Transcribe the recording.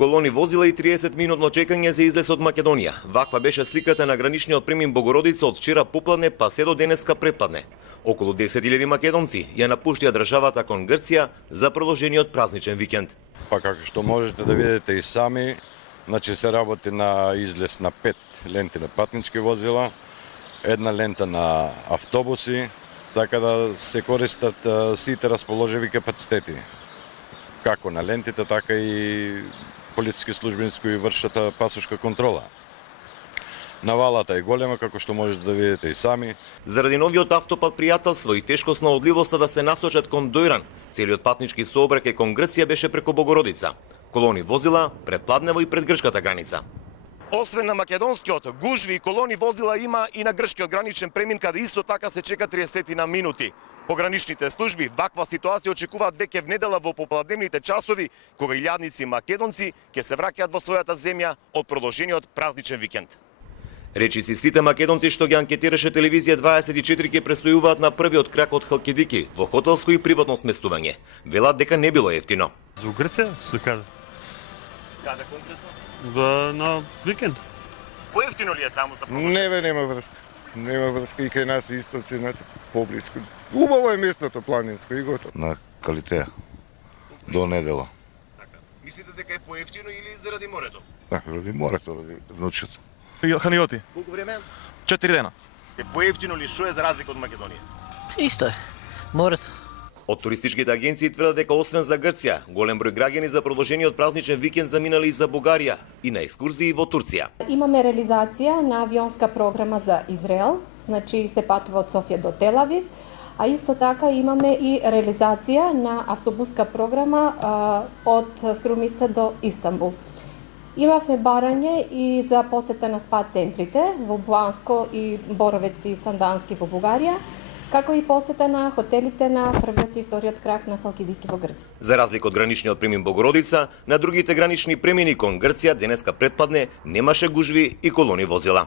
Колони возила и 30-минутно чекање за излез од Македонија. Ваква беше сликата на граничниот премин Богородица од вчера попладне па се до денеска предпладне. Околу 10.000 македонци ја напуштија државата кон Грција за продолжениот празничен викенд. Па како што можете да видите и сами, значи се работи на излез на 5 ленти на патнички возила, една лента на автобуси, така да се користат сите расположиви капацитети. Како на лентите, така и полициски службеници кои вршат пасошка контрола. Навалата е голема, како што можете да видите и сами. Заради новиот автопат пријателство и тешкост на одливоста да се насочат кон Дојран, целиот патнички сообраќај кон Грција беше преку Богородица. Колони возила предпладнево и пред грчката граница. Освен на македонскиот, гужви и колони возила има и на грчкиот граничен премин, каде исто така се чека 30 на минути. Пограничните служби ваква ситуација очекуваат веќе в недела во попладневните часови, кога илјадници македонци ќе се враќаат во својата земја од продолжениот празничен викенд. Речиси сите македонци што ги анкетираше телевизија 24 ќе престојуваат на првиот крак од Халкидики во хотелско и приватно сместување. Велат дека не било ефтино. За Грција се каде? Каде конкретно? На викенд. Поевтино ли е таму за продолжение? Не бе, нема врска. Нема врска и кај нас исто цената поблиску. Убаво е местото планинско и готово. На Калитеја до недела. Мислите дека е поевтино или заради морето? Да, ради морето, ради внучето. Ханиоти. Колку време? 4 дена. Е поевтино ли, што е за разлика од Македонија? Исто е. Морето. Од туристичките агенции тврдат дека освен за Грција, голем број граѓани за продолжениот празничен викенд заминали и за Бугарија и на екскурзии во Турција. Имаме реализација на авионска програма за Израел, значи се патува од Софија до Телавив, а исто така имаме и реализација на автобуска програма од Струмица до Истанбул. Имавме барање и за посета на спа центрите во Буанско и Боровец и Сандански во Бугарија, како и посета на хотелите на првиот и вториот крак на Халкидики во Грција. За разлика од граничниот премин Богородица, на другите гранични премини кон Грција денеска предпладне немаше гужви и колони возила.